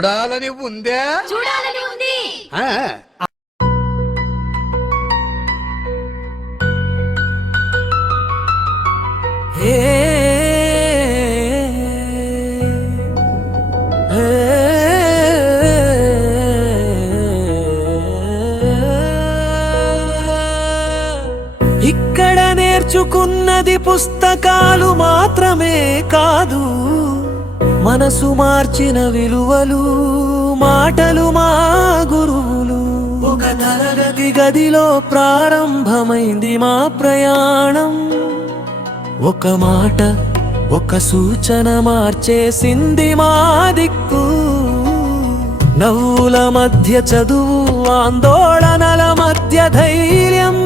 చూడాలని ఉందే? చూడాలని ఉంది. ఇక్కడ నేర్చుకున్నది పుస్తకాలు మాత్రమే కాదు, మనసు మార్చిన విలువలు, మాటలు మా గురువులు. ఒక తరగతి గదిలో ప్రారంభమైంది మా ప్రయాణం. ఒక మాట, ఒక సూచన మార్చేసింది మా దిక్కు. నవ్వుల మధ్య చదువు, ఆందోళనల మధ్య ధైర్యం.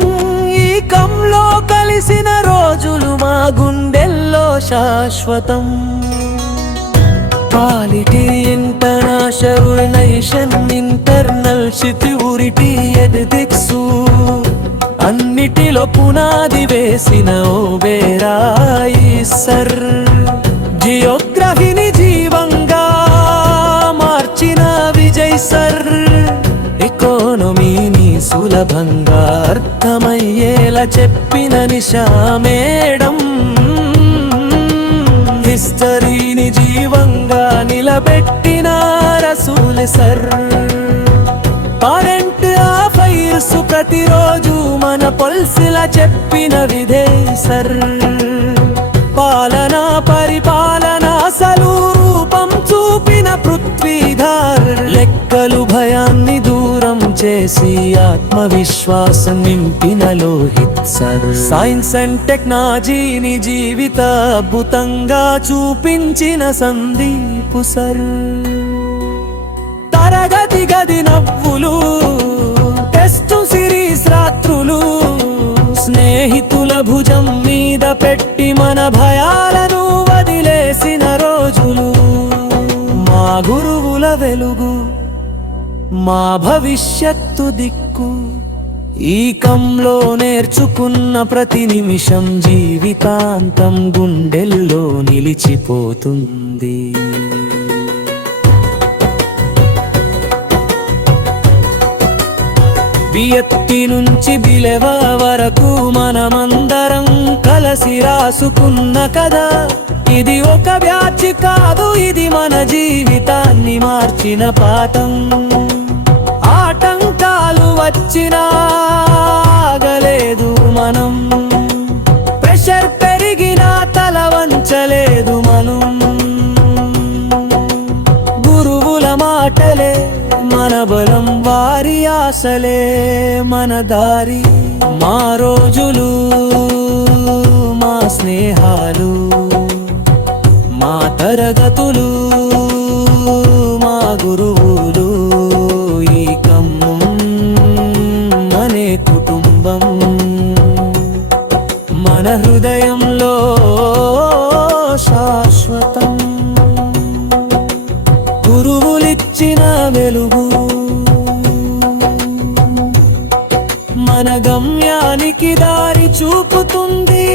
ఈ కంలో కలిసిన రోజులు మా గుండెల్లో శాశ్వతం. Quality international internal security ethics అన్నిటిలో పునాది వేసిన ఓ బేరాయి సర్. జియోగ్రఫీని జీవంగా మార్చిన విజయ్ సర్. ఎకానమీని సులభంగా అర్థమయ్యేలా చెప్పిన నిషా మేడం. హిస్టరీని జీవంగా నిలబెట్టిన రసూల్ సర్. కరెంట్ అఫైర్స్ ప్రతిరోజు మన పల్సిలా చెప్పిన విధేయ్ సర్. పాలన పరిపాలన అసలు రూపం చూపిన పృథ్వీధర్. లెక్కలు భయాన్ని దూరం చేసి ఆత్మవిశ్వాసం నింపిన లోహిత్ సర్. సైన్స్ అండ్ టెక్నాలజీని జీవిత అద్భుతంగా చూపించిన సందీప్ సర్. తరగతి గది నవ్వులు, టెస్ట్ సిరీస్ రాత్రులు, స్నేహితుల భుజం మీద పెట్టి మన భయాలను వదిలేసిన రోజులు. మా గురువుల వెలుగు, మా భవిష్యత్తు దిక్కు. ఈ కంలో నేర్చుకున్న ప్రతి నిమిషం జీవితాంతం గుండెల్లో నిలిచిపోతుంది. బిఎత్తి నుంచి బిలెవ వరకు మనమందరం కలిసి రాసుకున్న కదా. ఇది ఒక బ్యాచ్ కాదు, ఇది మన జీవితాన్ని మార్చిన పాఠం. ఆటంకాలు వచ్చినా ఆగలేదు మనం, ప్రెషర్ పెరిగినా తల వంచలేదు మనం. గురువుల మాటలే మన బలం, వారి ఆశలే మన దారి. మా రోజులు, మా స్నేహాలు, మా తరగతులు, మా గురువులు. ఈ కమ్మం అనే కుటుంబం మన హృదయంలో శాశ్వతం. గురువులిచ్చిన వెలుగు మన గమ్యానికి దారి చూపుతుంది.